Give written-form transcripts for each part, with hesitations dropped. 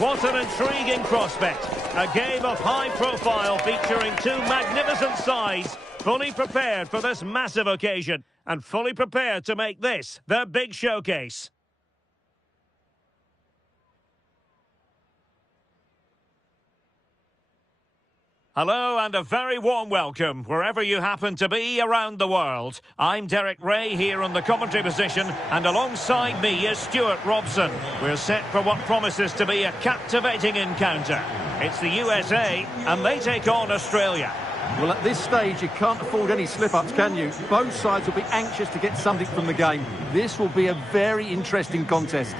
What an intriguing prospect. A game of high profile featuring two magnificent sides, fully prepared for this massive occasion and fully prepared to make this their big showcase. Hello and a very warm welcome wherever you happen to be around the world. I'm Derek Ray here on the commentary position, and alongside me is Stuart Robson. We're set for what promises to be a captivating encounter. It's the USA and they take on Australia. Well, at this stage, you can't afford any slip-ups, can you? Both sides will be anxious to get something from the game. This will be a very interesting contest.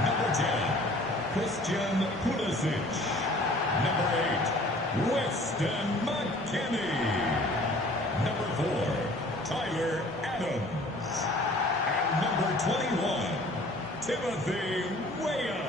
Number 10, Christian Pulisic. Number 8, Weston McKennie. Number 4, Tyler Adams. And number 21, Timothy Weah.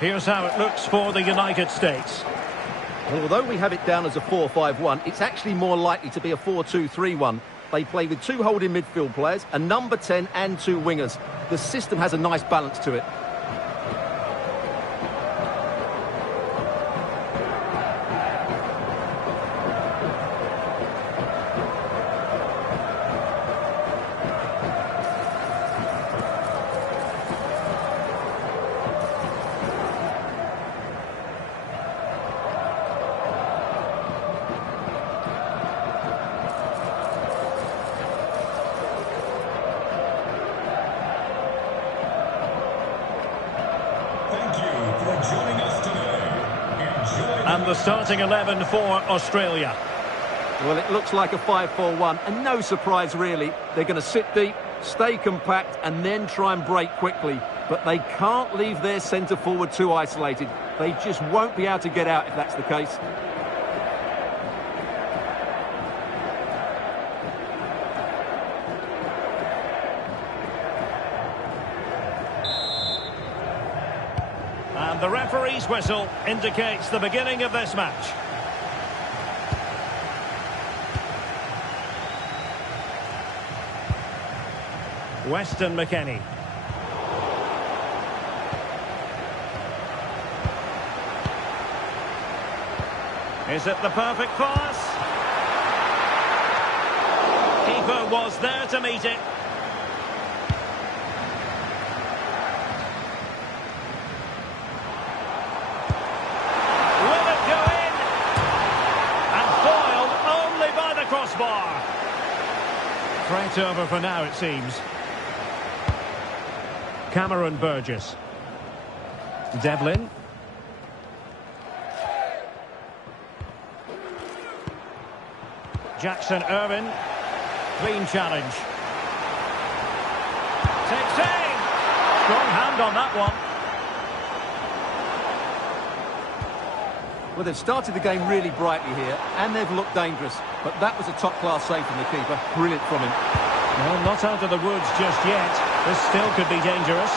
Here's how it looks for the United States. Well, although we have it down as a 4-5-1, it's actually more likely to be a 4-2-3-1. They play with two holding midfield players, a number 10 and two wingers. The system has a nice balance to it. And the starting 11 for Australia. Well, it looks like a 5-4-1, and no surprise really. They're going to sit deep, stay compact, and then try and break quickly. But they can't leave their centre forward too isolated. They just won't be able to get out if that's the case. And the referee's whistle indicates the beginning of this match. Weston McKennie. Is it the perfect pass? Keeper was there to meet it. Crossbar. Threat over for now, it seems. Cameron Burgess. Devlin. Jackson Irvine. Clean challenge. Takes aim. Strong hand on that one. Well, they've started the game really brightly here, and they've looked dangerous. But that was a top-class save from the keeper. Brilliant from him. Well, not out of the woods just yet. This still could be dangerous.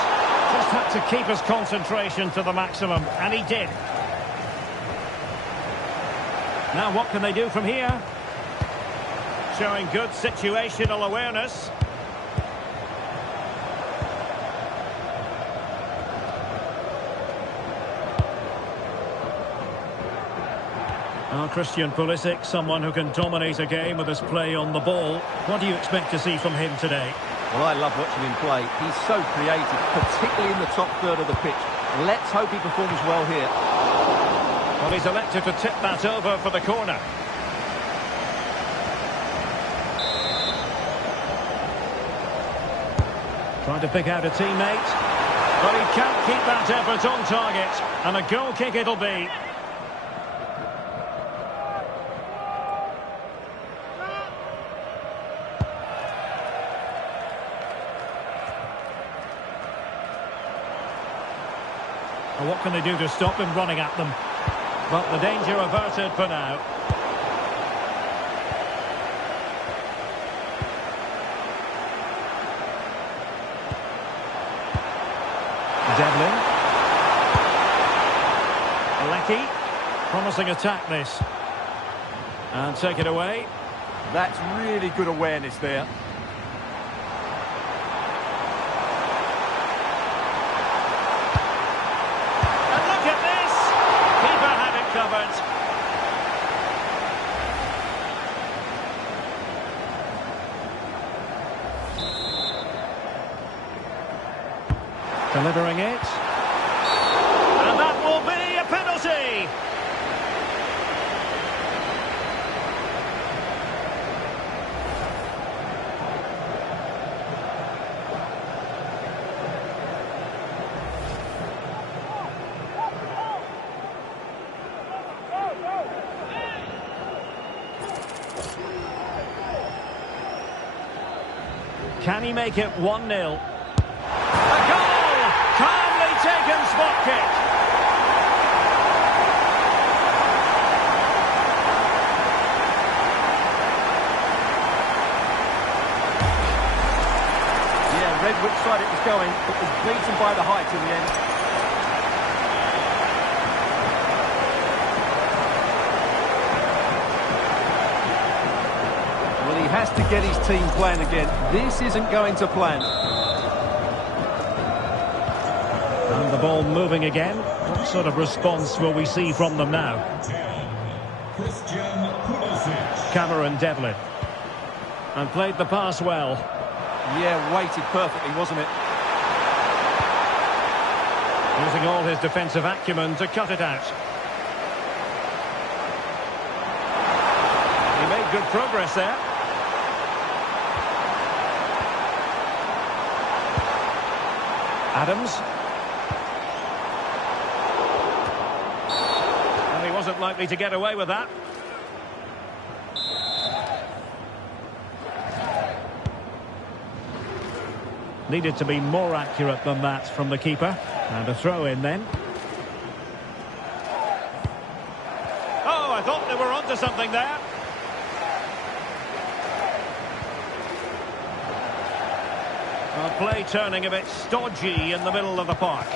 Just had to keep his concentration to the maximum, and he did. Now what can they do from here? Showing good situational awareness. Christian Pulisic, someone who can dominate a game with his play on the ball. What do you expect to see from him today? Well, I love watching him play. He's so creative, particularly in the top third of the pitch. Let's hope he performs well here. Well, he's elected to tip that over for the corner. Trying to pick out a teammate. But he can't keep that effort on target. And a goal kick it'll be. And what can they do to stop him running at them? But the danger averted for now. Devlin. Lecky. Promising attack this. And take it away. That's really good awareness there. And look at this! Keeper had it covered. Delivering it. And that will be a penalty! Can he make it 1-0? A goal! Calmly taken spot kick. Yeah, read which side it was going, but was beaten by the height in the end. Well, he has to get his team playing again. This isn't going to plan. And the ball moving again. What sort of response will we see from them now? 10, Christian Pulisic. Cameron Devlin. And played the pass well. Yeah, weighted perfectly, wasn't it? Using all his defensive acumen to cut it out. He made good progress there. Adams. And he wasn't likely to get away with that. Needed to be more accurate than that from the keeper. And a throw in then. Oh, I thought they were onto something there. Play turning a bit stodgy in the middle of the park.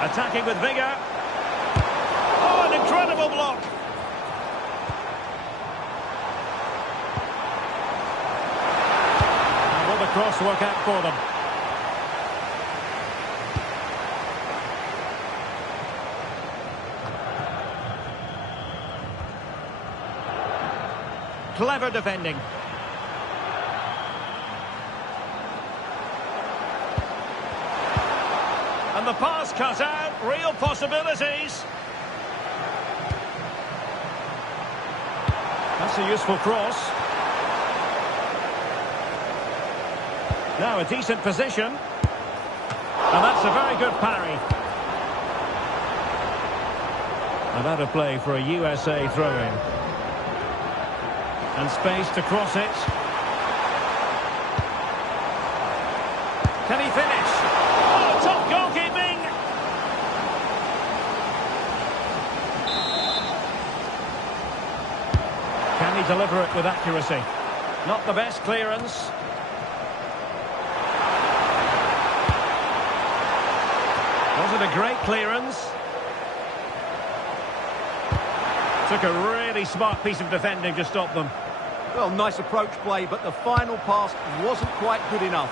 Attacking with vigour. Oh, an incredible block. And will the cross work out for them? Clever defending. And the pass cut out. Real possibilities. That's a useful cross. Now a decent position. And that's a very good parry. And out of play for a USA throw-in. And space to cross it. Can he finish? Oh, top goalkeeping! Can he deliver it with accuracy? Not the best clearance. Was it a great clearance? Took a really smart piece of defending to stop them. Well, nice approach play, but the final pass wasn't quite good enough.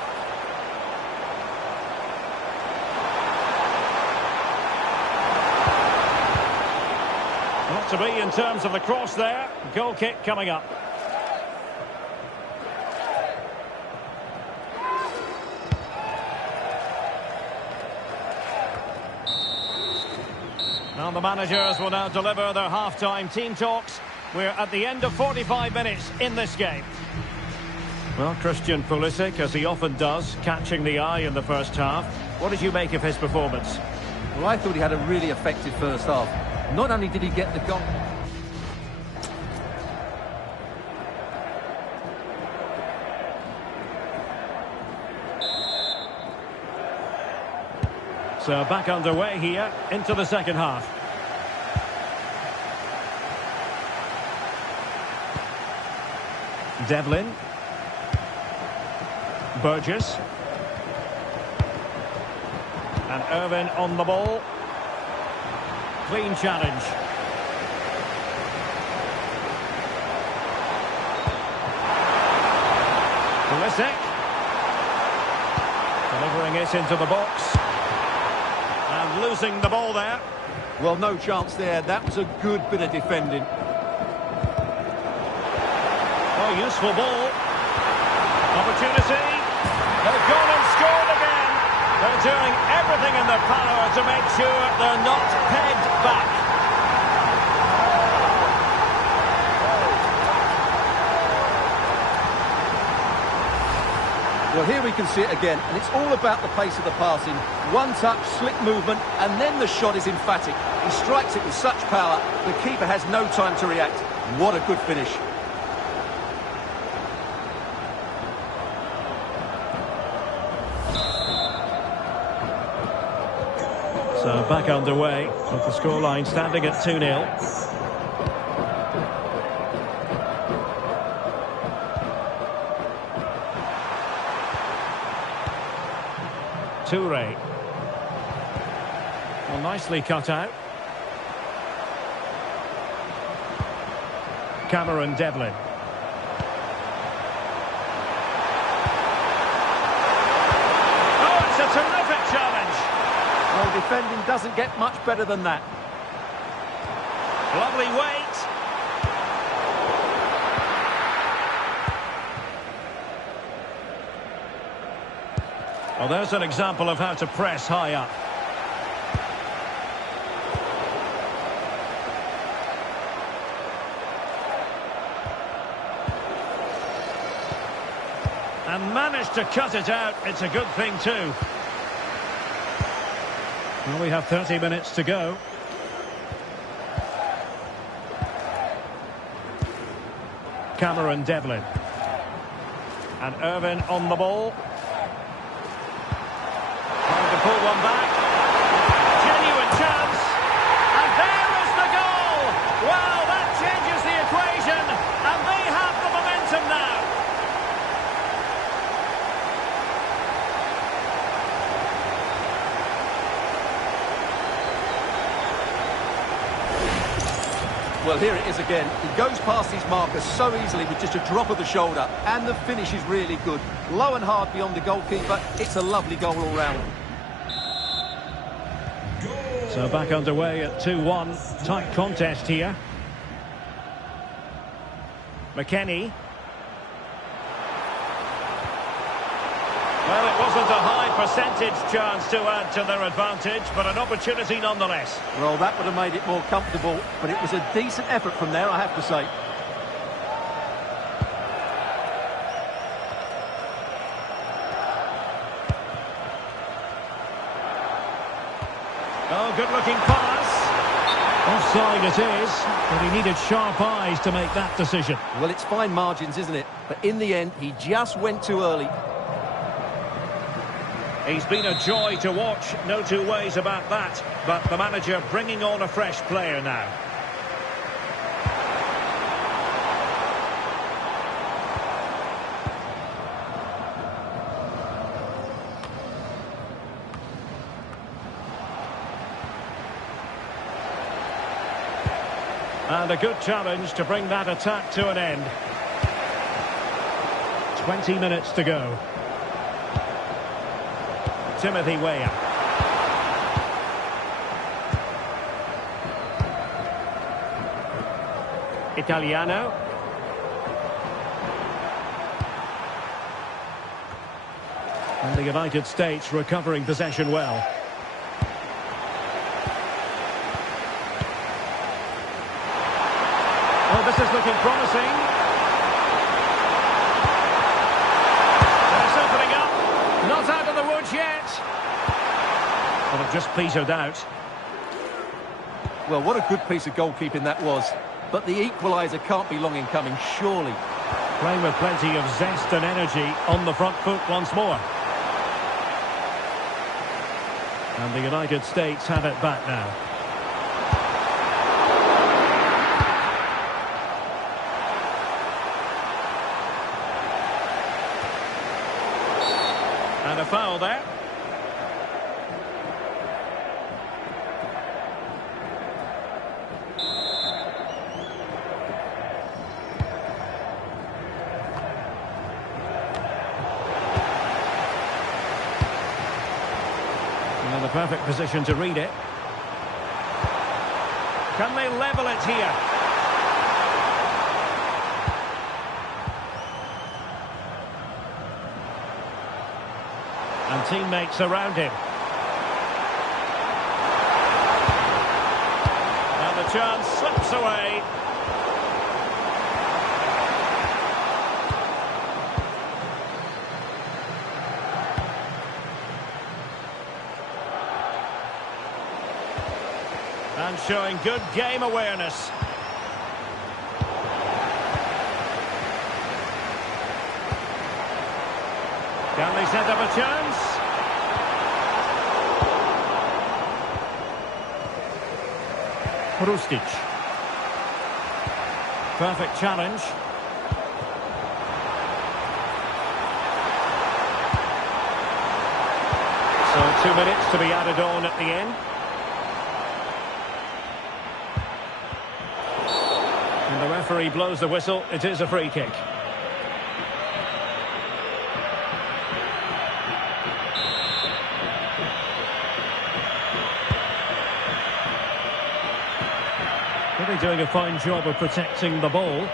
Not to be in terms of the cross there. Goal kick coming up. Now the managers will now deliver their half-time team talks. We're at the end of 45 minutes in this game. Well, Christian Pulisic, as he often does, catching the eye in the first half. What did you make of his performance? Well, I thought he had a really effective first half. Not only did he get the goal... So back underway here into the second half. Devlin. Burgess. And Irvin on the ball. Clean challenge. Pulisic. Delivering it into the box. And losing the ball there. Well, no chance there. That was a good bit of defending. Oh, useful ball. Opportunity. They've gone and scored again. They're doing everything in their power to make sure they're not pegged back. Well, here we can see it again, and it's all about the pace of the passing. One touch, slick movement, and then the shot is emphatic. He strikes it with such power, the keeper has no time to react. What a good finish. So back underway, with the scoreline standing at 2-0. Toure. Well, nicely cut out. Cameron Devlin. Oh, it's a terrific challenge. Well, defending doesn't get much better than that. Lovely weight. Well, there's an example of how to press high up. And managed to cut it out. It's a good thing too. Well, we have 30 minutes to go. Cameron Devlin. And Irvin on the ball. Trying to pull one back. Genuine chance. And there is the goal. Wow, that changes the equation. And they have the momentum now. Well, here it is again. He goes past his marker so easily with just a drop of the shoulder, and the finish is really good. Low and hard beyond the goalkeeper. It's a lovely goal all round. So back underway at 2-1. Tight contest here. McKennie. Well, it wasn't a high percentage chance to add to their advantage, but an opportunity nonetheless. Well, that would have made it more comfortable, but it was a decent effort from there, I have to say. Oh, good-looking pass. Offside it is, but he needed sharp eyes to make that decision. Well, it's fine margins, isn't it? But in the end, he just went too early. He's been a joy to watch, no two ways about that. But the manager bringing on a fresh player now. And a good challenge to bring that attack to an end. 20 minutes to go. Timothy Weah. Italiano. And the United States recovering possession well. Oh, this is looking promising. It's opening up. Not out of the woods yet. Well, it just petered out. Well, what a good piece of goalkeeping that was. But the equaliser can't be long in coming, surely. Playing with plenty of zest and energy on the front foot once more. And the United States have it back now. And a foul there. And in the perfect position to read it. Can they level it here? And teammates around him. And the chance slips away. And showing good game awareness. Can they set up a chance? Hrustic. Perfect challenge. So 2 minutes to be added on at the end. And the referee blows the whistle. It is a free kick. Really doing a fine job of protecting the ball.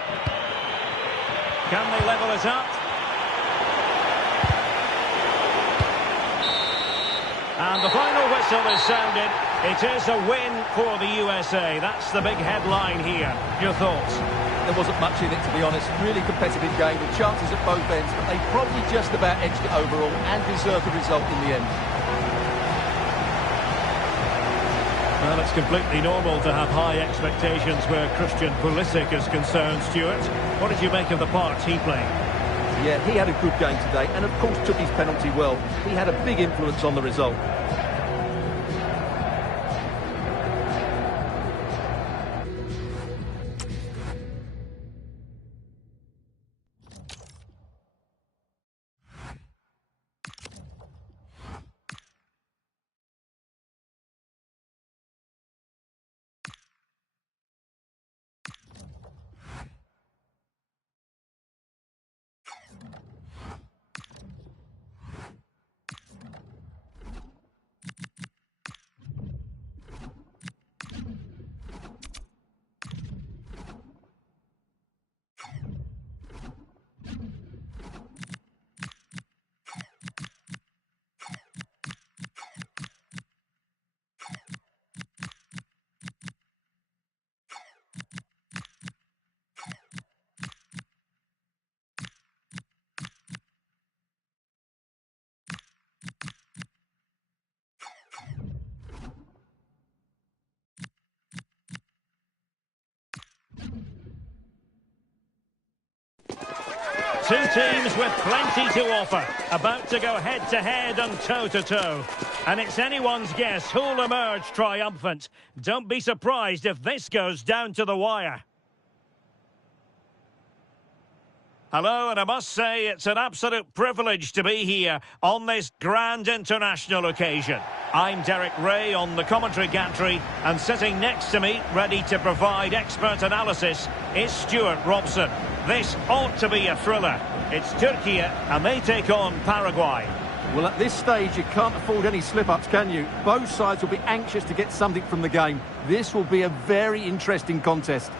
Can they level it up? And the final whistle is sounded. It is a win for the USA. That's the big headline here. Your thoughts? There wasn't much in it, to be honest. Really competitive game with chances at both ends, but they probably just about edged it overall and deserved the result in the end. Well, it's completely normal to have high expectations where Christian Pulisic is concerned, Stuart. What did you make of the part he played? Yeah, he had a good game today and, of course, took his penalty well. He had a big influence on the result. Two teams with plenty to offer, about to go head-to-head and toe-to-toe. And it's anyone's guess who'll emerge triumphant. Don't be surprised if this goes down to the wire. Hello, and I must say it's an absolute privilege to be here on this grand international occasion. I'm Derek Ray on the commentary gantry, and sitting next to me, ready to provide expert analysis, is Stuart Robson. This ought to be a thriller. It's Turkey, and they take on Paraguay. Well, at this stage, you can't afford any slip-ups, can you? Both sides will be anxious to get something from the game. This will be a very interesting contest.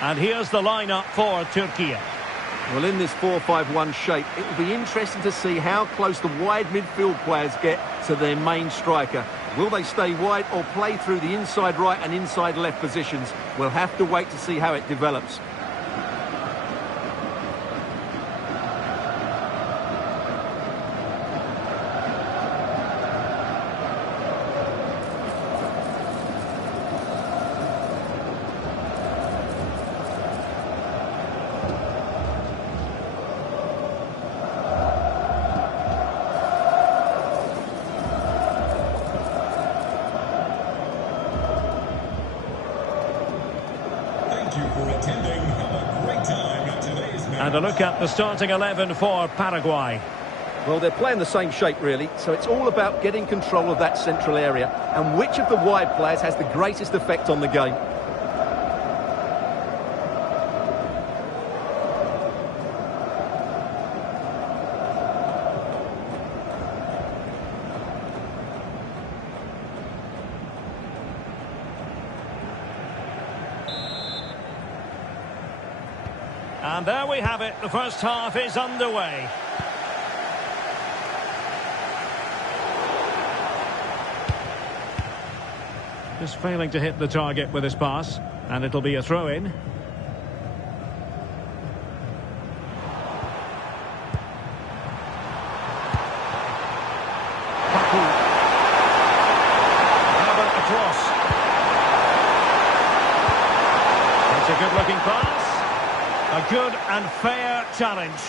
And here's the lineup for Turkey. Well, in this 4-5-1 shape, it will be interesting to see how close the wide midfield players get to their main striker. Will they stay wide or play through the inside right and inside left positions? We'll have to wait to see how it develops. Thank you for attending. Have a great time at today's match. And a look at the starting 11 for Paraguay. Well, they're playing the same shape, really, so it's all about getting control of that central area and which of the wide players has the greatest effect on the game. And there we have it. The first half is underway. Just failing to hit the target with his pass. And it'll be a throw-in. How about the cross? It's a good-looking pass. A good and fair challenge.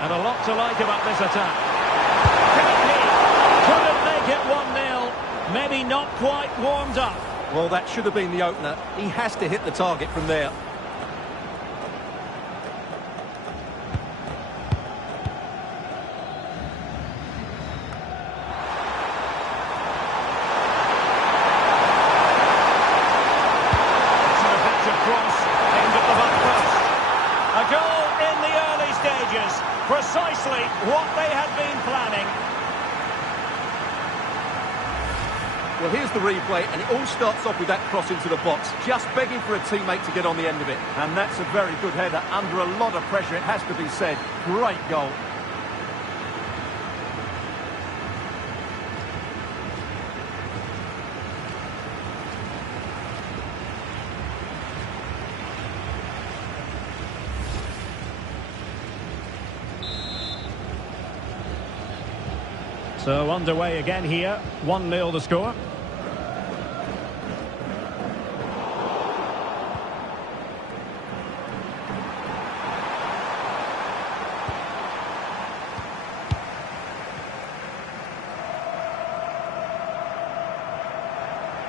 And a lot to like about this attack. Couldn't make it 1-0. Maybe not quite warmed up. Well, that should have been the opener. He has to hit the target from there. Precisely what they had been planning. Well, here's the replay, and it all starts off with that cross into the box, just begging for a teammate to get on the end of it. And that's a very good header, under a lot of pressure, it has to be said. Great goal. So underway again here, 1-0 the score.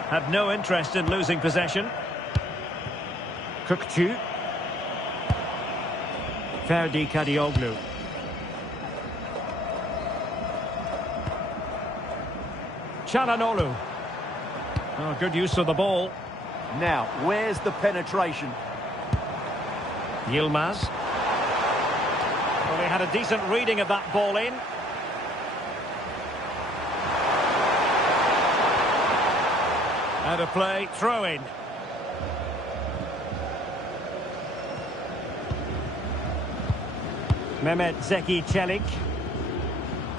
Have no interest in losing possession. Kökçü. Ferdi Kadioglu. Çalhanoğlu. Oh, good use of the ball. Now, where's the penetration? Yilmaz. Well, he had a decent reading of that ball in. Out of play, throw in. Mehmet Zeki Çelik.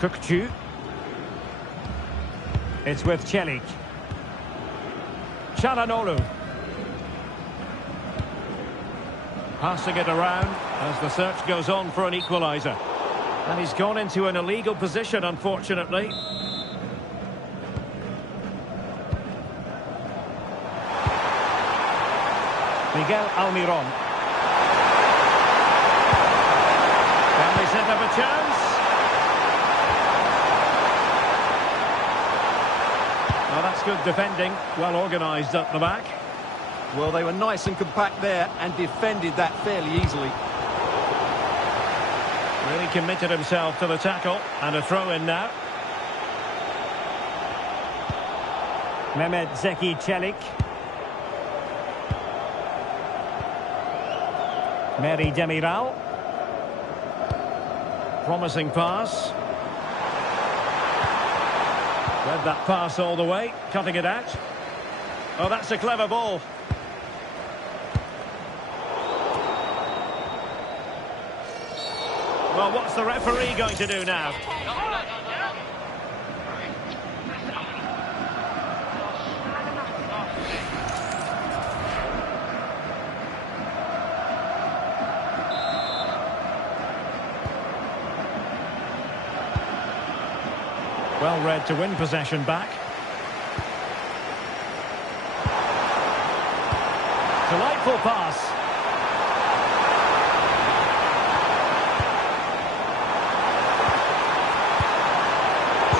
Kökçü. It's with Çelik. Çalhanoğlu. Passing it around as the search goes on for an equaliser. And he's gone into an illegal position, unfortunately. Miguel Almiron. Can they set up a chance? Well, that's good defending. Well organised at the back. Well, they were nice and compact there and defended that fairly easily. Really committed himself to the tackle. And a throw-in now. Mehmet Zeki Çelik. Merih Demiral. Promising pass. Read that pass all the way, cutting it out. Oh, that's a clever ball. Well, what's the referee going to do now? Well read to win possession back. Delightful pass.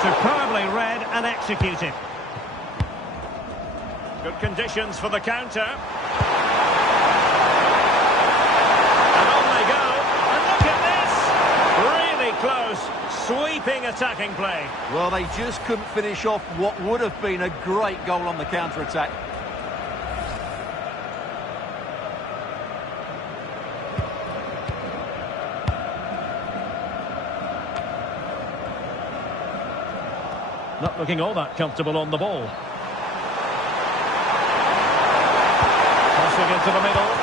Superbly read and executed. Good conditions for the counter. And on they go. And look at this! Really close. Sweeping attacking play. Well, they just couldn't finish off what would have been a great goal on the counter-attack. Not looking all that comfortable on the ball. Crossing into the middle.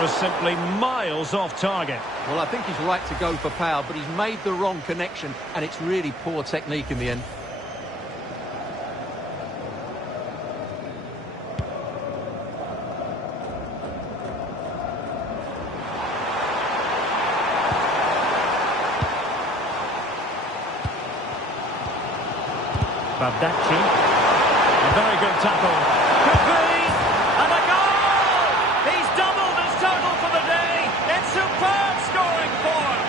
Was simply miles off target. Well, I think he's right to go for power, but he's made the wrong connection, and it's really poor technique in the end. Bardakci. A very good tackle. Could be! And a goal! He's doubled his total for the day. It's superb scoring form.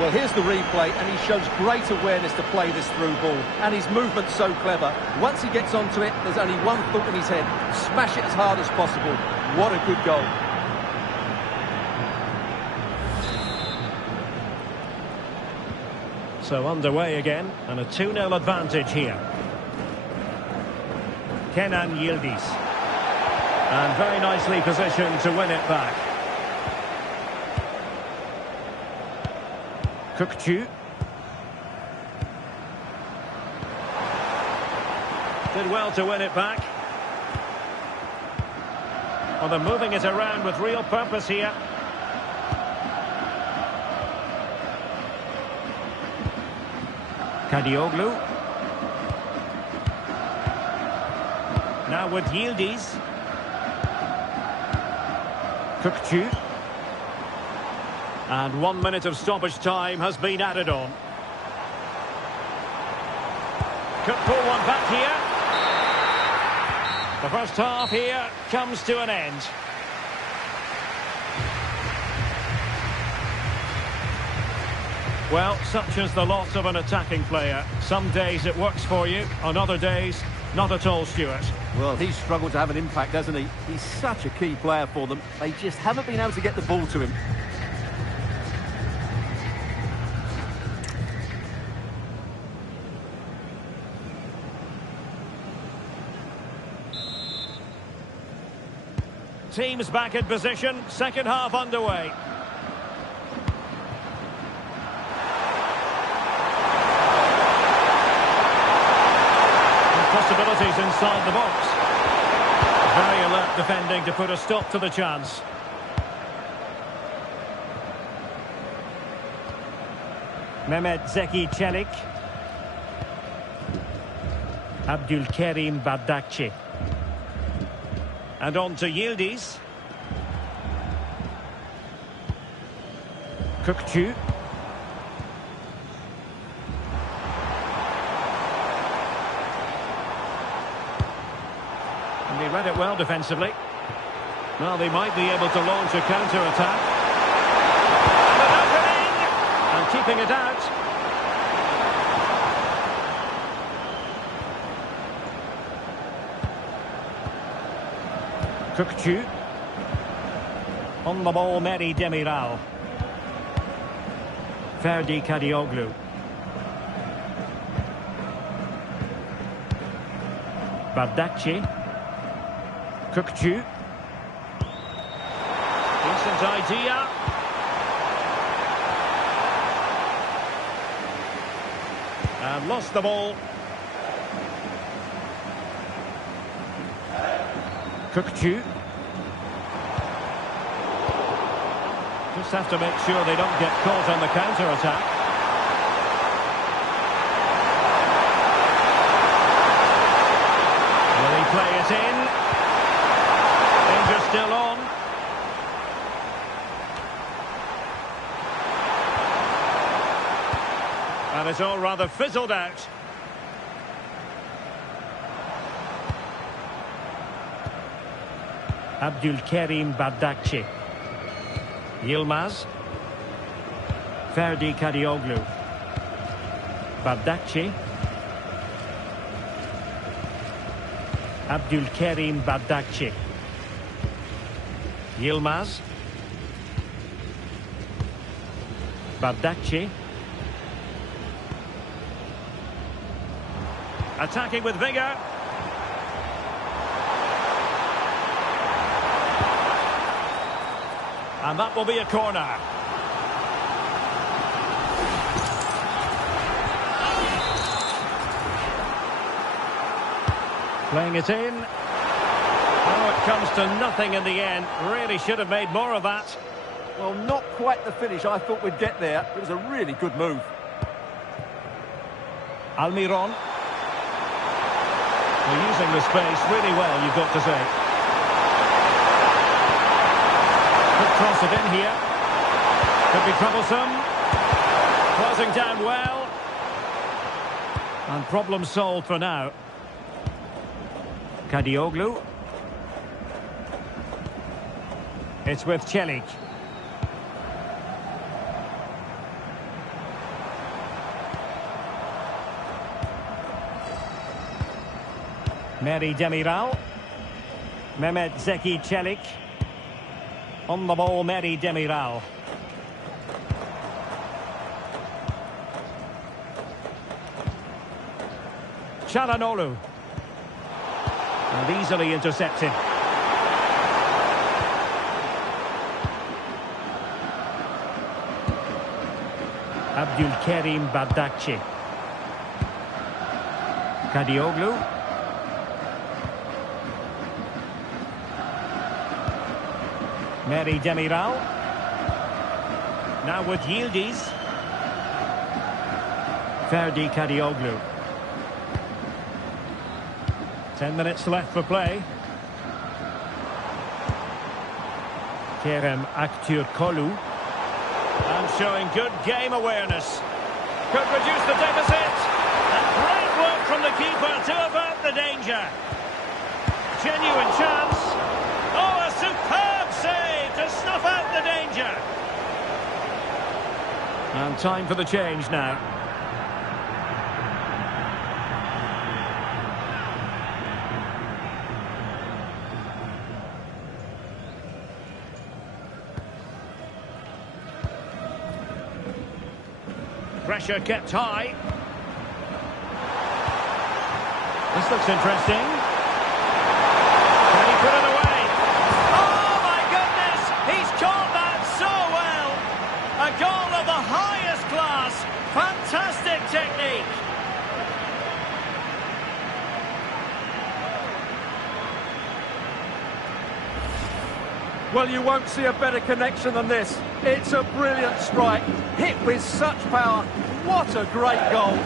Well, here's the replay, and he shows great awareness to play this through ball. And his movement's so clever. Once he gets onto it, there's only one thought in his head. Smash it as hard as possible. What a good goal. So underway again, and a 2-0 advantage here. Kenan Yildiz. And very nicely positioned to win it back. Kökçü. Did well to win it back. Well, they're moving it around with real purpose here. Kadioglu. Now with Yildiz. Kökçü. And 1 minute of stoppage time has been added on. Could pull one back here. The first half here comes to an end. Well, such is the lot of an attacking player. Some days it works for you, on other days, not at all, Stuart. Well, he's struggled to have an impact, hasn't he? He's such a key player for them. They just haven't been able to get the ball to him. Teams back in position, second half underway. Possibilities inside the box. Very alert defending to put a stop to the chance. Mehmet Zeki Çelik. Abdülkerim Bardakci. And on to Yildiz. Kökçü. And he read it well defensively. Well, they might be able to launch a counter-attack. And an opening! And keeping it out. Kökçü. On the ball, Merih Demiral. Ferdi Kadioglu. Bardakci. Kökçü. Decent idea. And lost the ball. Kökçü. Just have to make sure they don't get caught on the counter-attack. Will he play it in? Danger still on. And it's all rather fizzled out. Abdülkerim Bardakci. Yilmaz. Ferdi Kadioglu. Bardakci. Abdülkerim Bardakci. Yilmaz. Bardakci. Attacking with vigour. And that will be a corner. Playing it in. Oh, it comes to nothing in the end. Really should have made more of that. Well, not quite the finish I thought we'd get there. It was a really good move. Almiron. They're using the space really well, you've got to say. Could cross it in here. Could be troublesome. Closing down well. And problem solved for now. Kadioglu. It's with Çelik. Merih Demiral. Mehmet Zeki Çelik. On the ball, Merih Demiral. Çalhanoğlu. And easily intercepted. Abdülkerim Bardakci. Kadioglu. Merih Demiral. Now with Yildiz. Ferdi Kadioglu. 10 minutes left for play. Kerem Aktürkoğlu. And showing good game awareness. Could reduce the deficit. And great work from the keeper to avert the danger. Genuine chance. Oh, a superb save to snuff out the danger. And time for the change now. Pressure kept high. This looks interesting. Can he put it away? Oh my goodness! He's caught that so well! A goal of the highest class. Fantastic technique. Well, you won't see a better connection than this. It's a brilliant strike, hit with such power. What a great goal.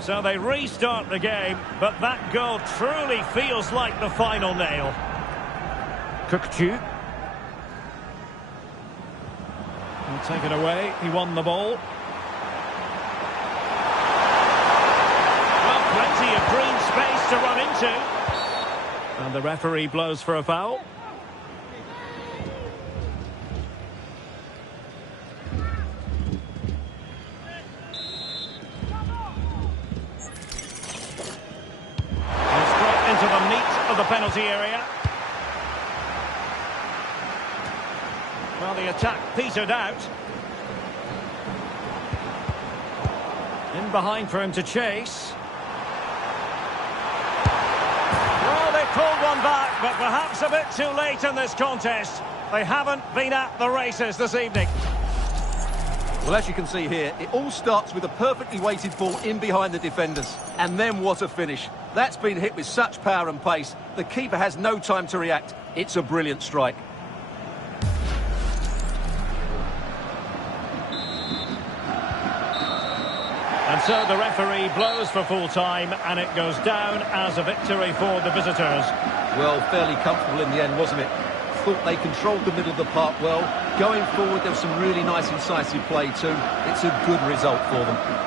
So they restart the game, but that goal truly feels like the final nail. Kökçü. He'll take it away. He won the ball. Well, plenty of green space to run into. And the referee blows for a foul. It's brought into the meat of the penalty area. Well, the attack petered out. In behind for him to chase. Well, they pulled one back, but perhaps a bit too late in this contest. They haven't been at the races this evening. Well, as you can see here, it all starts with a perfectly weighted ball in behind the defenders. And then what a finish. That's been hit with such power and pace. The keeper has no time to react. It's a brilliant strike. And so the referee blows for full time, and it goes down as a victory for the visitors. Well, fairly comfortable in the end, wasn't it? Thought they controlled the middle of the park well. Going forward, there was some really nice incisive play too. It's a good result for them.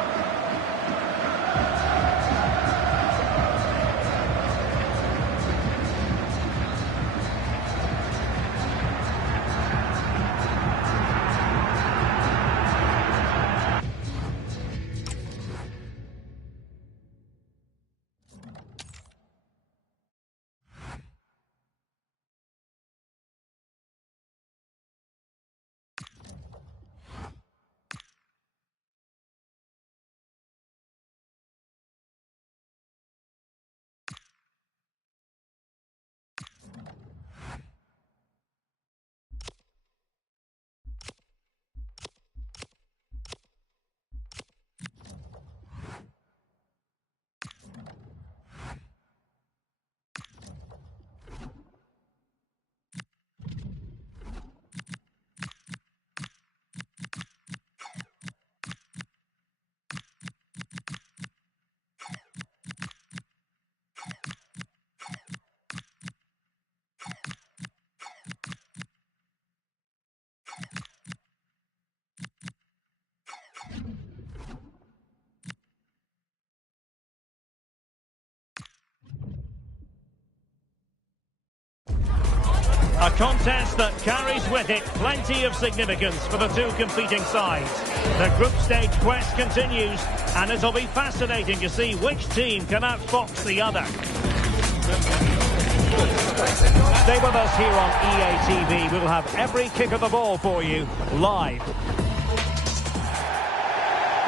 A contest that carries with it plenty of significance for the two competing sides. The group stage quest continues, and it'll be fascinating to see which team can outfox the other. Stay with us here on EA TV. We'll have every kick of the ball for you live.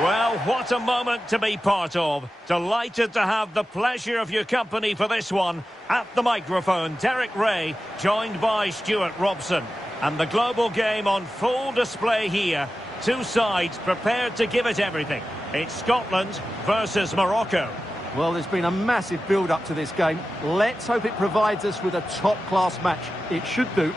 Well, what a moment to be part of. Delighted to have the pleasure of your company for this one. At the microphone, Derek Ray, joined by Stuart Robson. And the global game on full display here. Two sides prepared to give it everything. It's Scotland versus Morocco. Well, there's been a massive build-up to this game. Let's hope it provides us with a top-class match. It should do.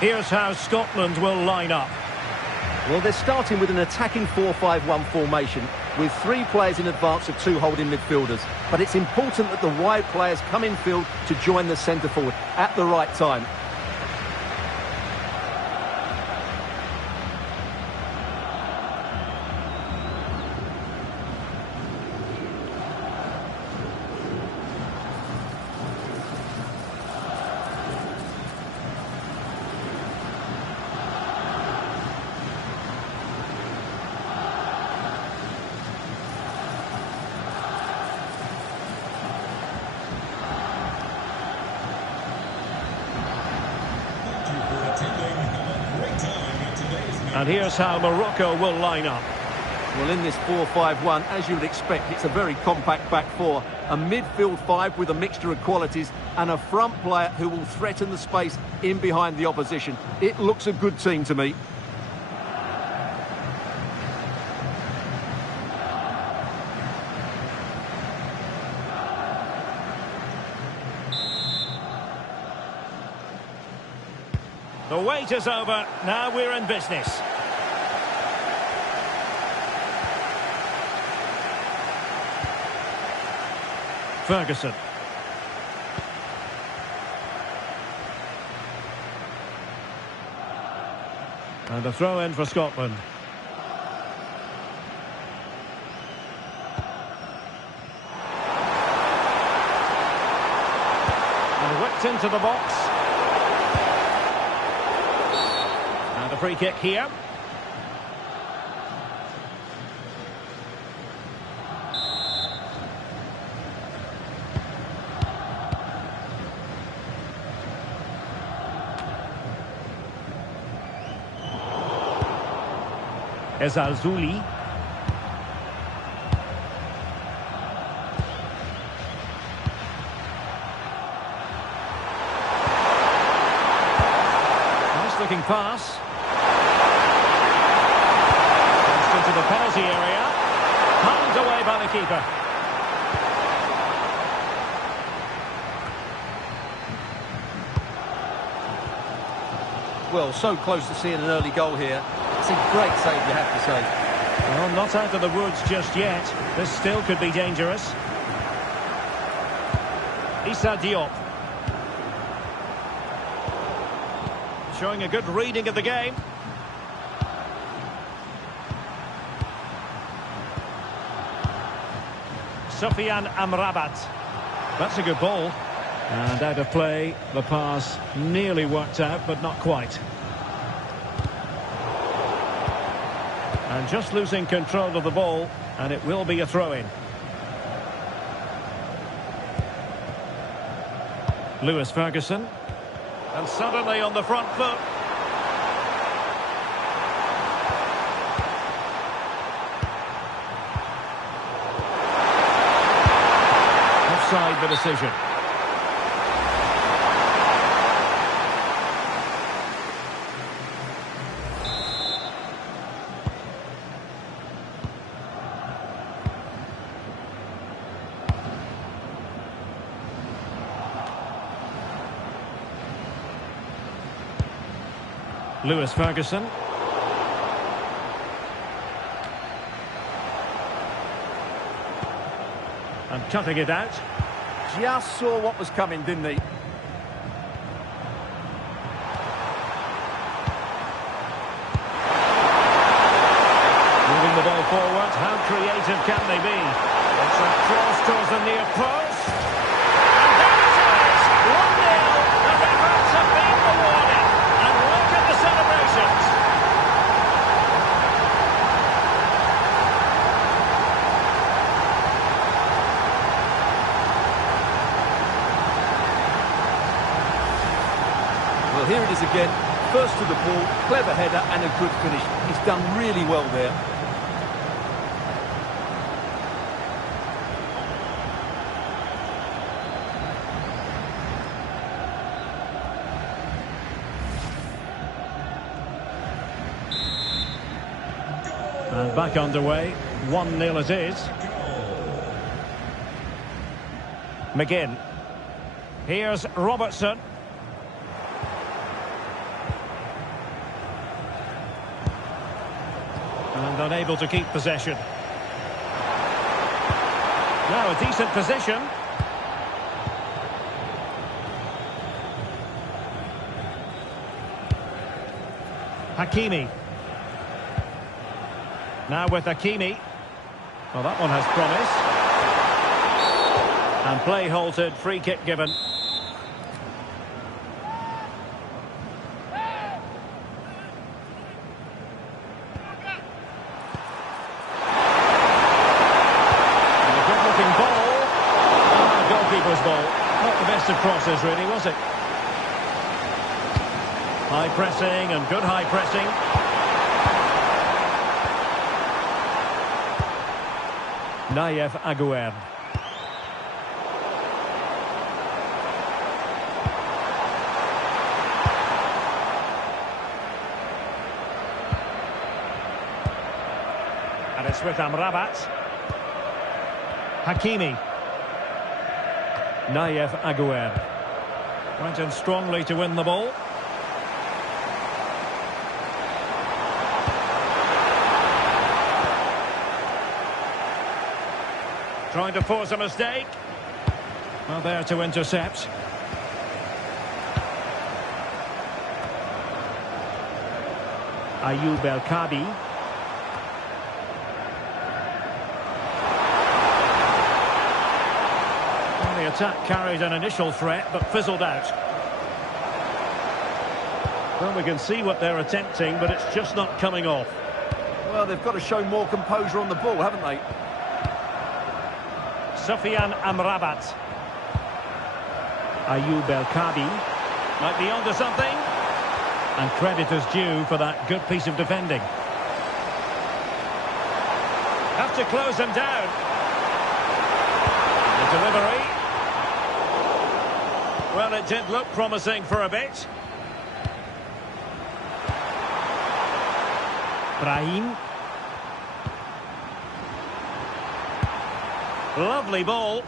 Here's how Scotland will line up. Well, they're starting with an attacking 4-5-1 formation with three players in advance of two holding midfielders. But it's important that the wide players come in field to join the centre forward at the right time. And here's how Morocco will line up. Well, in this 4-5-1, as you would expect, it's a very compact back four. A midfield five with a mixture of qualities and a front player who will threaten the space in behind the opposition. It looks a good team to me. The wait is over. Now we're in business. Ferguson. And a throw in for Scotland. And whipped into the box. And a free kick here. Ezalzouli. Nice looking pass. Passed into the penalty area. Pulled away by the keeper. Well, so close to seeing an early goal here. It's a great save, you have to say. Well, not out of the woods just yet. This still could be dangerous. Issa Diop. Showing a good reading of the game. Sofiane Amrabat. That's a good ball. And out of play, the pass nearly worked out, but not quite. And just losing control of the ball, and it will be a throw-in. Lewis Ferguson. And suddenly on the front foot. Offside the decision. Lewis Ferguson. And cutting it out. Just saw what was coming, didn't he? Moving the ball forward. How creative can they be? It's a cross towards the near post. And there it is! 1-0. The efforts have been rewarded. And look at the celebrations. Well, here it is again. First to the ball, clever header and a good finish. He's done really well there. And back underway. 1-0 it is. McGinn. Here's Robertson. And unable to keep possession. Now a decent position. Hakimi. Now with Hakimi. Well, that one has promise. And play halted, free kick given. And a good-looking ball. Goalkeeper's ball. Not the best of crosses, really, was it? High pressing and good high pressing. Nayef Aguerd. And it's with Amrabat. Hakimi. Nayef Aguerd. Went in strongly to win the ball. Trying to force a mistake. Well, there to intercept. Ayoub El Kadi. Well, the attack carried an initial threat, but fizzled out. Well, we can see what they're attempting, but it's just not coming off. Well, they've got to show more composure on the ball, haven't they? Sofiane Amrabat. Ayoub El Kadi. Might be onto something. And credit is due for that good piece of defending. Have to close them down. The delivery. Well, it did look promising for a bit. Brahim. Lovely ball.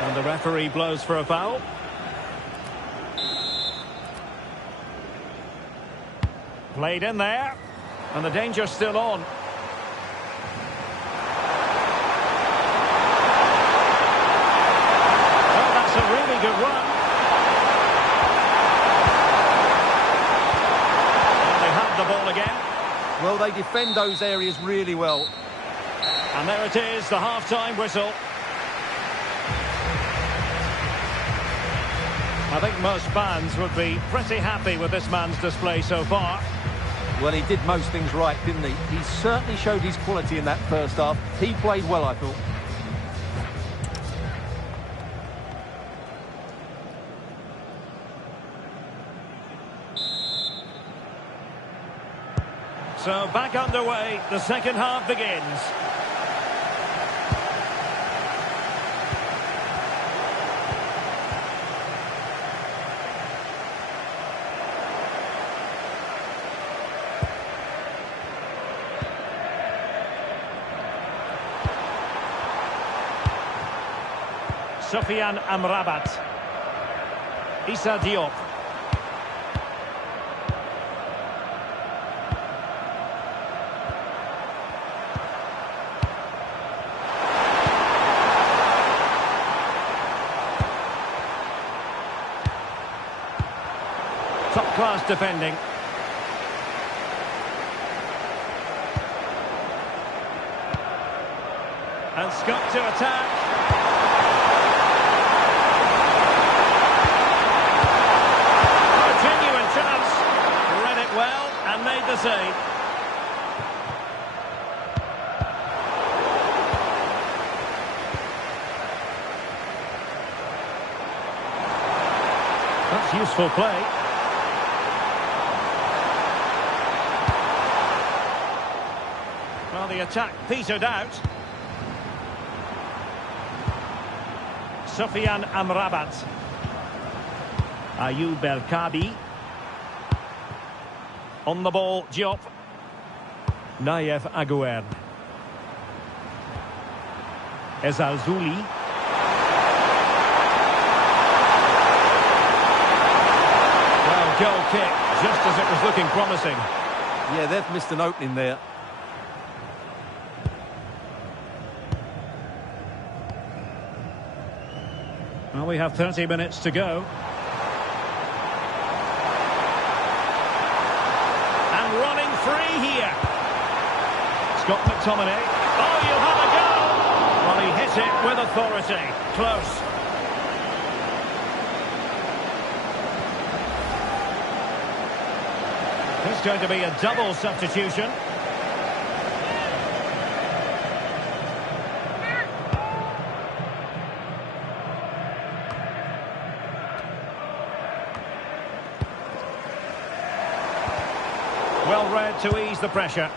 And the referee blows for a foul. Played in there. And the danger's still on. Well, that's a really good run. The ball again. Well, they defend those areas really well. And there it is, the half-time whistle. I think most fans would be pretty happy with this man's display so far. Well, he did most things right, didn't he? He certainly showed his quality in that first half. He played well, I thought. So back underway, the second half begins. Sofiane Amrabat. Issa Diop. Top-class defending. And Scott to attack. A genuine chance. Read it well and made the save. That's useful play. Well, the attack petered out. Sofiane Amrabat. Ayoub El Kadi. On the ball, Diop. Nayef Aguerd. El Azouli. Well, goal kick, just as it was looking promising. Yeah, they've missed an opening there. Well, we have 30 minutes to go. And running free here. Scott McTominay. Oh, you have a goal! Well, he hit it with authority. Close. It's going to be a double substitution. Well read to ease the pressure.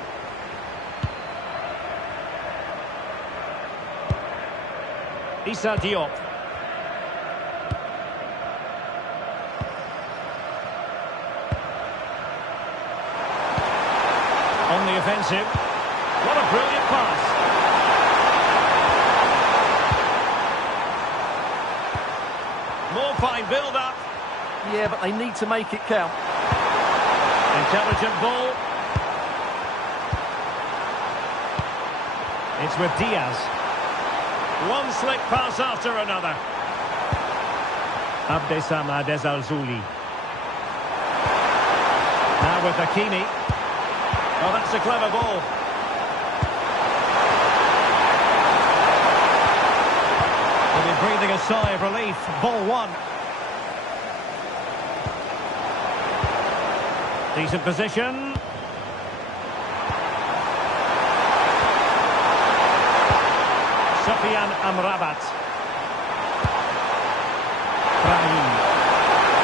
Issa Diop. On the offensive. What a brilliant pass. More fine build-up. Yeah, but they need to make it count. Intelligent ball. It's with Diaz. One slick pass after another. Abdesamad Ezalzouli. Now with Hakimi. Oh, that's a clever ball. They'll be breathing a sigh of relief. Ball one. Decent position. Sofian Amrabat. Brahim.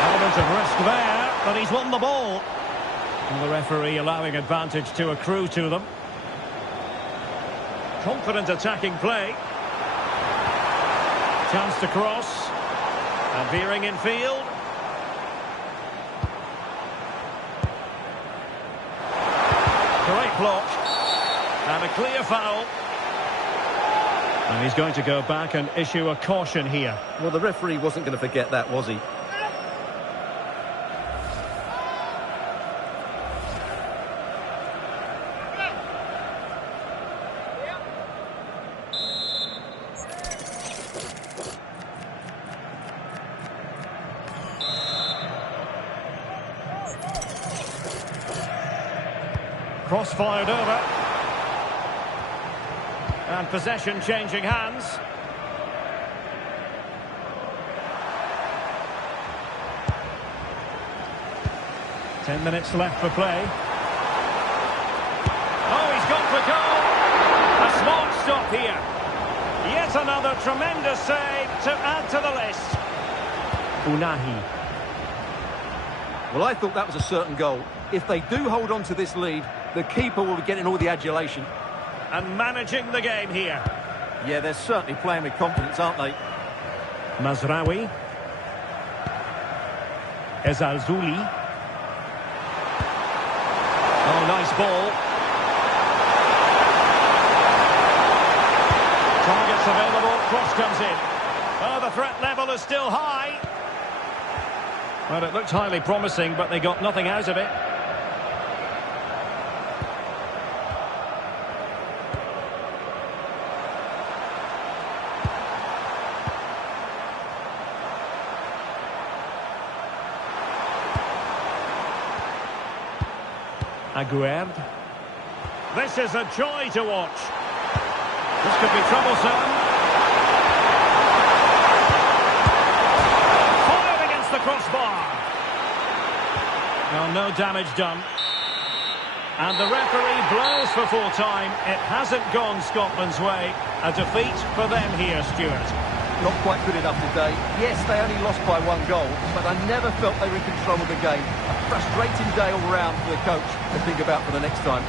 Element of risk there, but he's won the ball. And the referee allowing advantage to accrue to them. Confident attacking play. Chance to cross. And veering in field. Great block. And a clear foul. And he's going to go back and issue a caution here. Well, the referee wasn't going to forget that, was he? Cross fired over. And possession changing hands. Ten minutes left for play. Oh, he's gone for goal. A smart stop here. Yet another tremendous save to add to the list. Unahi. Well, I thought that was a certain goal. If they do hold on to this lead, the keeper will be getting all the adulation. And managing the game here. Yeah, they're certainly playing with confidence, aren't they? Mazraoui. Ezalzouli. Oh, nice ball. Targets available, cross comes in. Oh, the threat level is still high. Well, it looked highly promising, but they got nothing out of it. Aguerd. This is a joy to watch. This could be troublesome. Fired against the crossbar. Well, no damage done. And the referee blows for full time. It hasn't gone Scotland's way. A defeat for them here, Stuart. Not quite good enough today. Yes, they only lost by 1 goal, but I never felt they were in control of the game. A frustrating day all round for the coach to think about for the next time.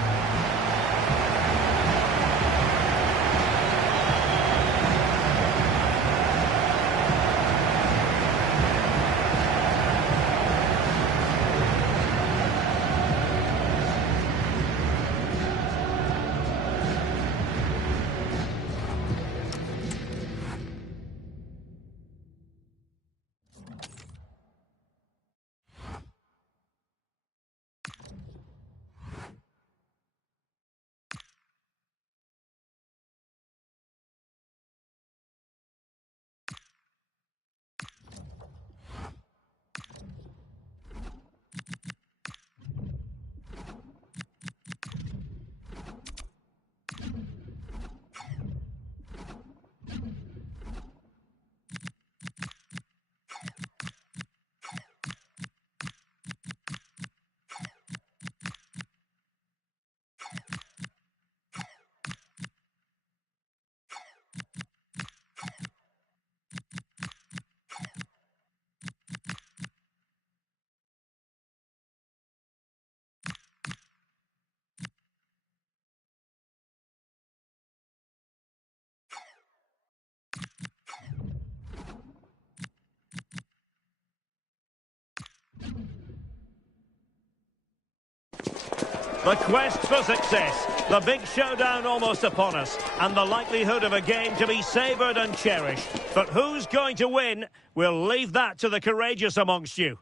The quest for success, the big showdown almost upon us, and the likelihood of a game to be savoured and cherished. But who's going to win? We'll leave that to the courageous amongst you.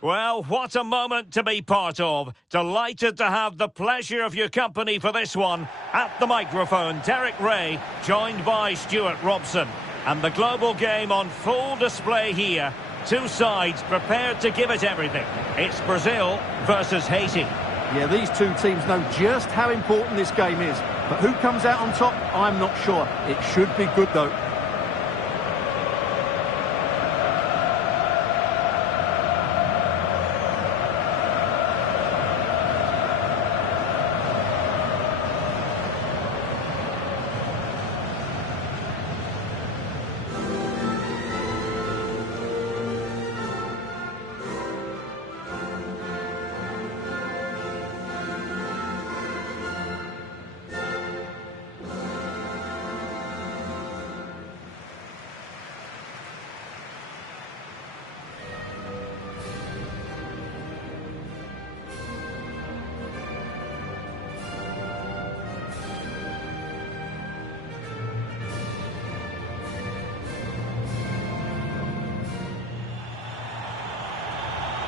Well, what a moment to be part of. Delighted to have the pleasure of your company for this one. At the microphone, Derek Ray, joined by Stuart Robson. And the global game on full display here. Two sides prepared to give it everything. It's Brazil versus Haiti. Yeah, these two teams know just how important this game is. But who comes out on top, I'm not sure. It should be good, though.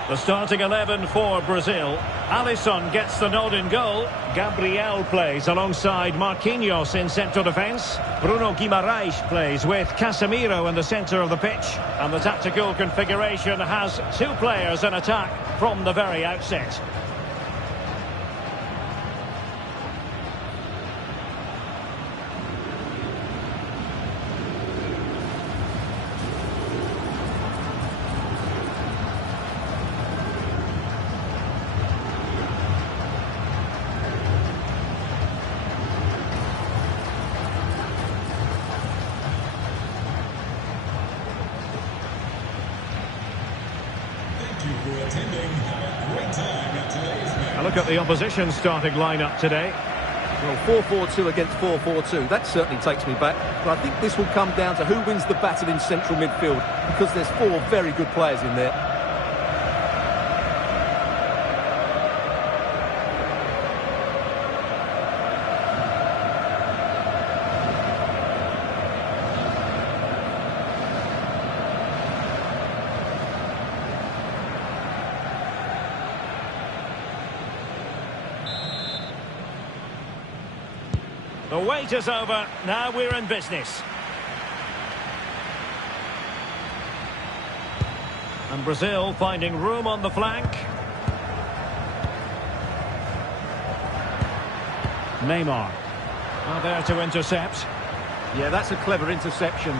The starting 11 for Brazil. Alisson gets the nod in goal. Gabriel plays alongside Marquinhos in central defence. Bruno Guimaraes plays with Casemiro in the centre of the pitch. And the tactical configuration has two players in attack from the very outset. Thank you for attending. Have a great time at today's match. A look at the opposition starting lineup today. Well, 4-4-2 against 4-4-2. That certainly takes me back. But I think this will come down to who wins the battle in central midfield, because there's four very good players in there. The wait is over. Now we're in business. And Brazil finding room on the flank. Neymar. Are there to intercept. Yeah, that's a clever interception.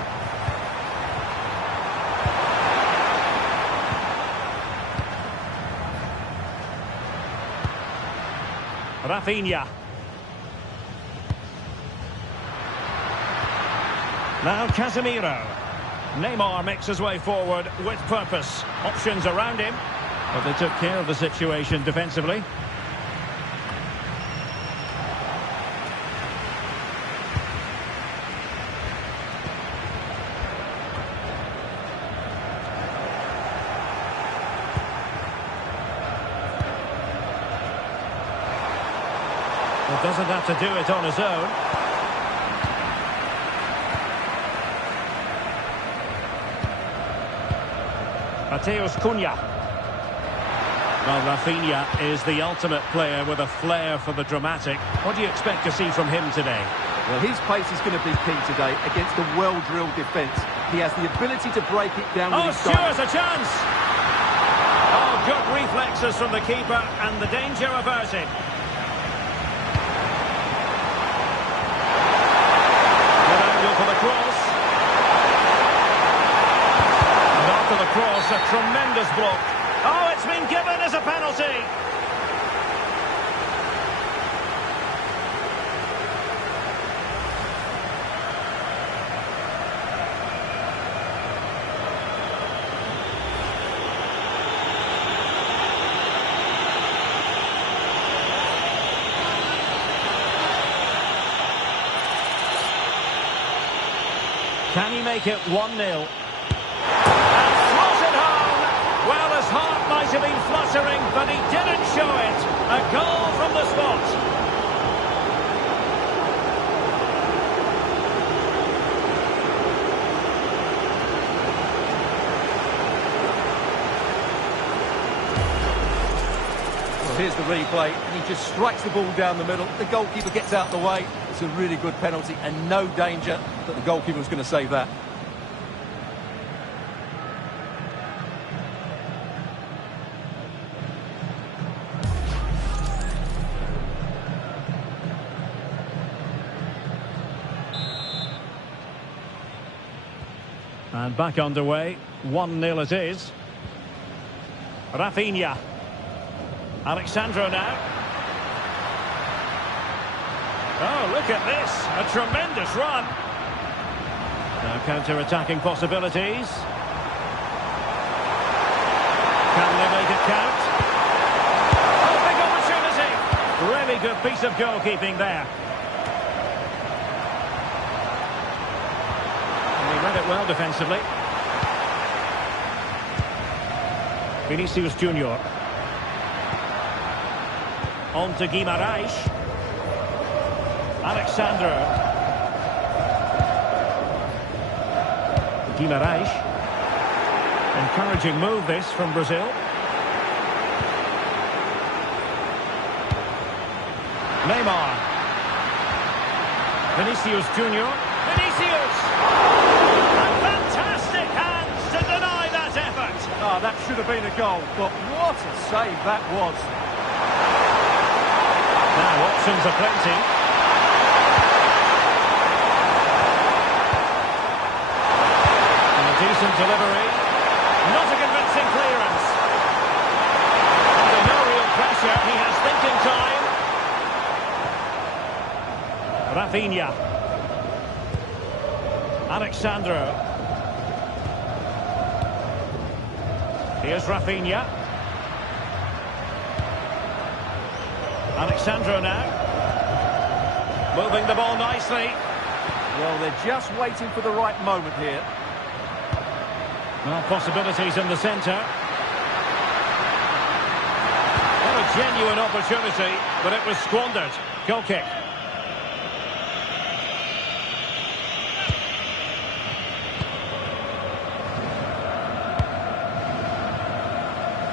Rafinha. Now Casemiro. Neymar makes his way forward with purpose. Options around him, but they took care of the situation defensively. Well, doesn't have to do it on his own. Matheus Cunha. Well, Rafinha is the ultimate player with a flair for the dramatic. What do you expect to see from him today? Well, his pace is going to be key today against a well-drilled defence. He has the ability to break it down with his Stewart's a chance! Oh, good reflexes from the keeper and the danger averted. Good angle for the cross. To the cross, a tremendous block. Oh, it's been given as a penalty. Can he make it 1-0? must have been fluttering, but he didn't show it. A goal from the spot. Here's the replay, and he just strikes the ball down the middle. The goalkeeper gets out the way. It's a really good penalty and no danger that the goalkeeper was going to save that. And back underway, 1-0 it is. Rafinha. Alexandro now. Oh, look at this. A tremendous run. Now counter-attacking possibilities. Can they make it count? Oh, big opportunity. Really good piece of goalkeeping there. And he read it well defensively. Vinicius Junior. On to Guimarães. Alexandro. Guimarães. Encouraging move this from Brazil. Neymar. Vinicius Junior. Vinicius! And fantastic hands to deny that effort. Oh, that should have been a goal, but what a save that was. Now options are plenty. And a decent delivery. Not a convincing clearance. Under no real pressure, he has thinking time. Rafinha. Alexandro. Here's Rafinha. Alexandro now. Moving the ball nicely. Well, they're just waiting for the right moment here. Well, possibilities in the centre. What a genuine opportunity, but it was squandered. Goal kick.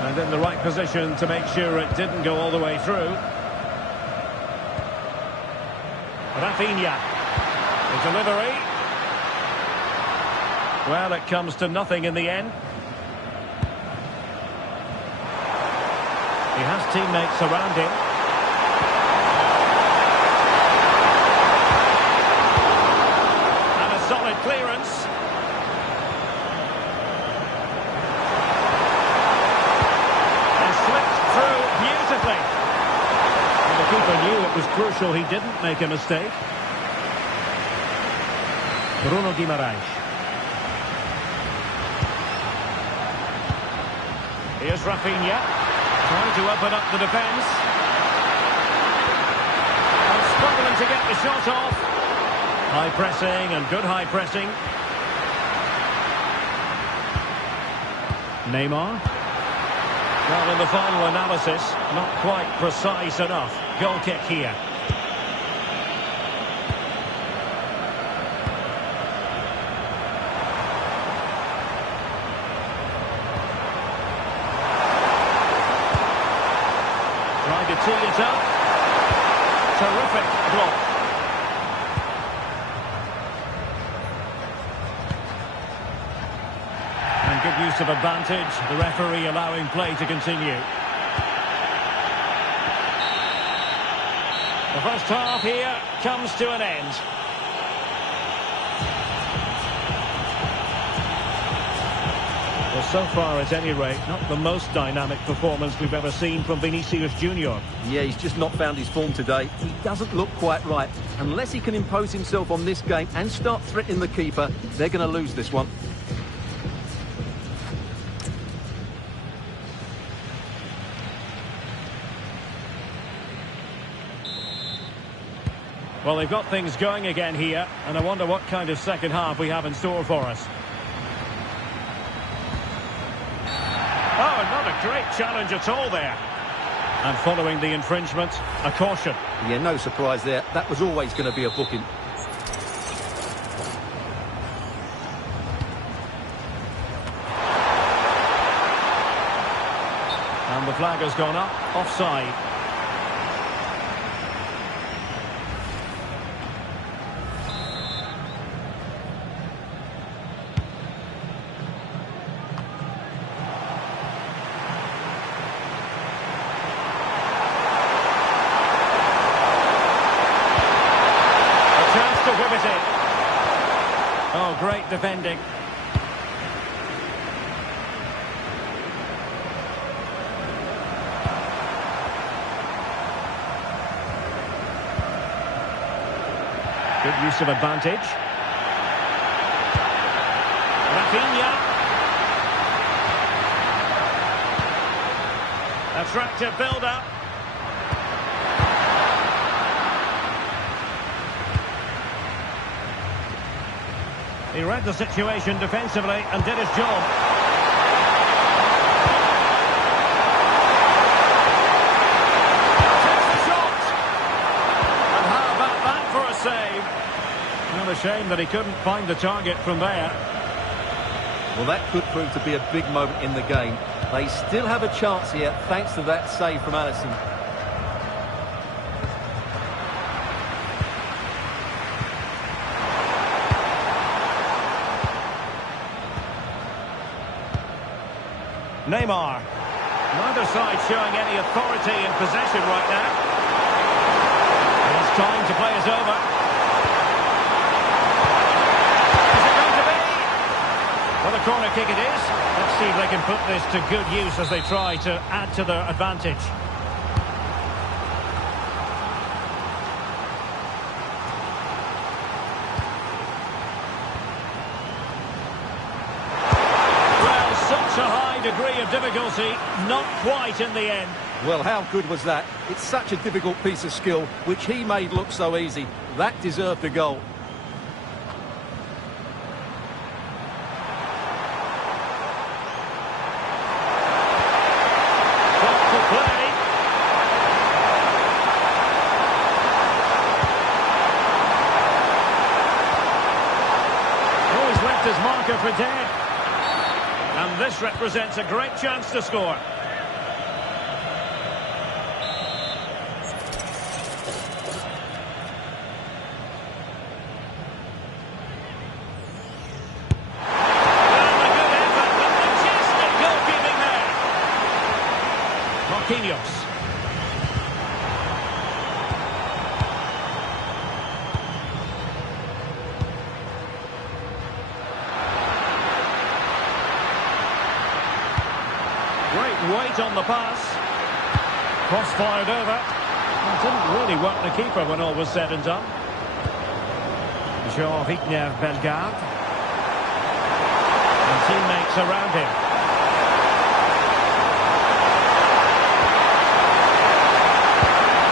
And in the right position to make sure it didn't go all the way through. Rafinha. The delivery. Well, it comes to nothing in the end. He has teammates around him. And a solid clearance. And slipped through beautifully. And the keeper knew it was crucial he didn't make a mistake. Bruno Guimarães. Here's Rafinha, trying to open up the defence. And struggling to get the shot off. High pressing and good high pressing. Neymar. Well, in the final analysis, not quite precise enough. Goal kick here. To tee it up. Terrific block. And good use of advantage. The referee allowing play to continue. The first half here comes to an end. Well, so far, at any rate, not the most dynamic performance we've ever seen from Vinicius Junior. Yeah, he's just not found his form today. He doesn't look quite right. Unless he can impose himself on this game and start threatening the keeper, they're going to lose this one. Well, they've got things going again here, and I wonder what kind of second half we have in store for us. Oh, another great challenge at all there. And following the infringement, a caution. Yeah, no surprise there. That was always going to be a booking. And the flag has gone up, offside. A chance to whip it in. Oh, great defending. Good use of advantage. Rafinha. Attractive build-up. He read the situation defensively and did his job. Takes the shot. And how about that for a save? Well, a shame that he couldn't find the target from there. Well, that could prove to be a big moment in the game. They still have a chance here, thanks to that save from Alisson. Neymar. Neither side showing any authority in possession right now. It's time to play is over. Is it going to be? Well, a corner kick it is. Let's see if they can put this to good use as they try to add to their advantage. Well, such a high degree of difficulty, not quite in the end. Well, how good was that? It's such a difficult piece of skill, which he made look so easy. That deserved a goal. Thoughtful play. Oh, he's left his marker for dead. And this represents a great chance to score. Well, a good effort, but majestic goalkeeping there. Marquinhos. Great weight on the pass. Cross fired over. It didn't really work the keeper when all was said and done. Jean-Victor Bellegarde. And teammates around him.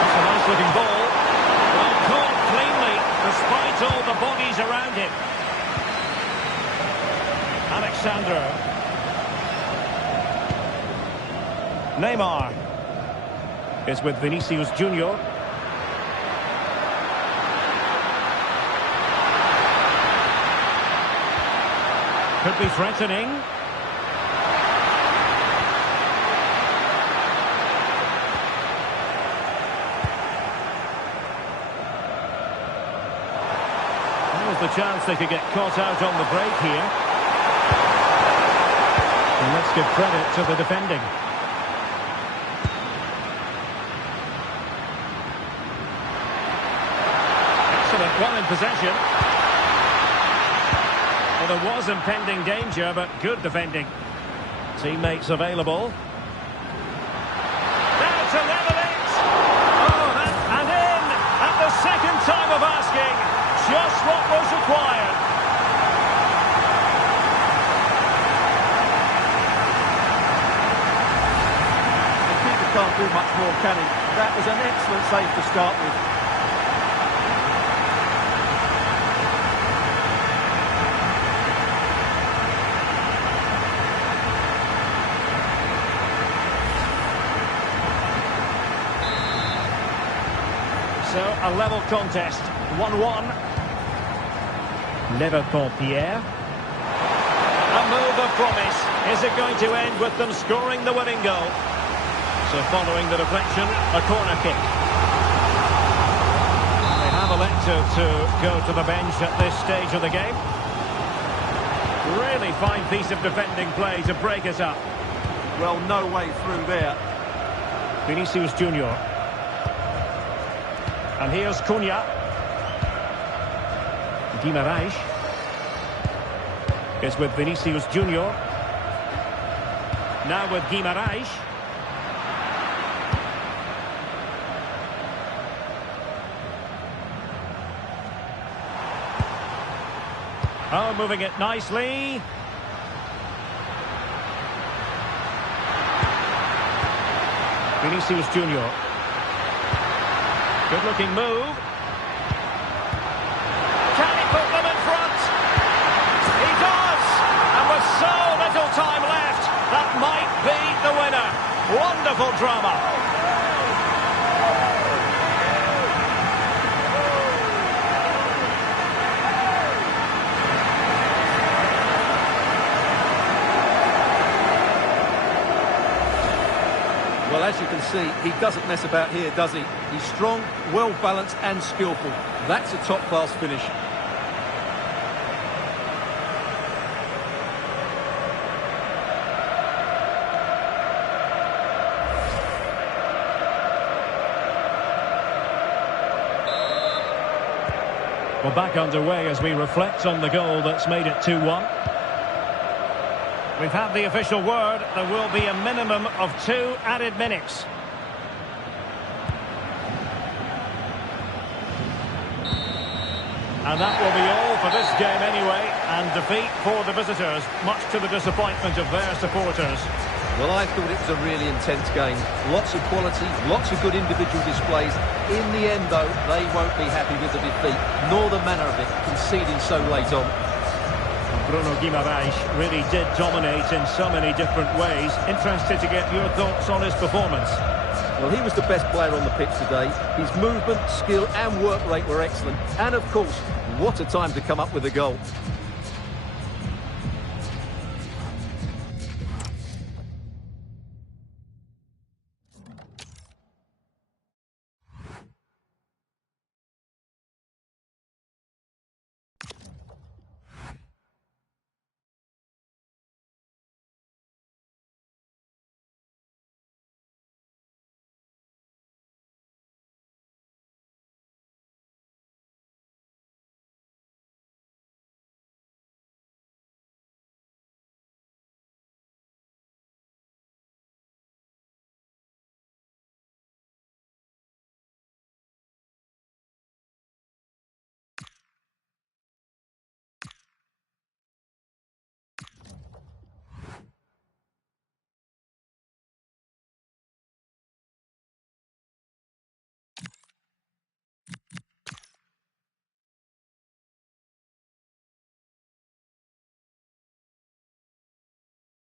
That's a nice looking ball. Well caught cleanly, despite all the bodies around him. Alexandro. Neymar is with Vinicius Junior. Could be threatening. There was the chance they could get caught out on the break here. And let's give credit to the defending. Well in possession. Well, there was impending danger, but good defending. Teammates available. Now to level it! Oh, and in! At the second time of asking, just what was required. The keeper can't do much more, can he? That was an excellent save to start with. a level contest, 1-1. Leverton-Pierre. A move of promise. Is it going to end with them scoring the winning goal? So following the deflection, a corner kick. They have elected to go to the bench at this stage of the game. Really fine piece of defending play to break us up. Well, no way through there. Vinicius Junior. And here's Cunha. Guimarães. It's with Vinicius Junior. Now with Guimarães. Oh, moving it nicely. Vinicius Junior. Good looking move. Can he put them in front? He does! And with so little time left, that might be the winner. Wonderful drama. Well, as you can see, he doesn't mess about here, does he? He's strong, well-balanced and skillful. That's a top-class finish. Well, back underway as we reflect on the goal that's made it 2-1. We've had the official word. There will be a minimum of 2 added minutes. And that will be all for this game anyway. And defeat for the visitors, much to the disappointment of their supporters. Well, I thought it was a really intense game. Lots of quality, lots of good individual displays. In the end, though, they won't be happy with the defeat, nor the manner of it, conceding so late on. Bruno Guimarães really did dominate in so many different ways. Interested to get your thoughts on his performance. Well, he was the best player on the pitch today. His movement, skill and work rate were excellent. And, of course, what a time to come up with a goal.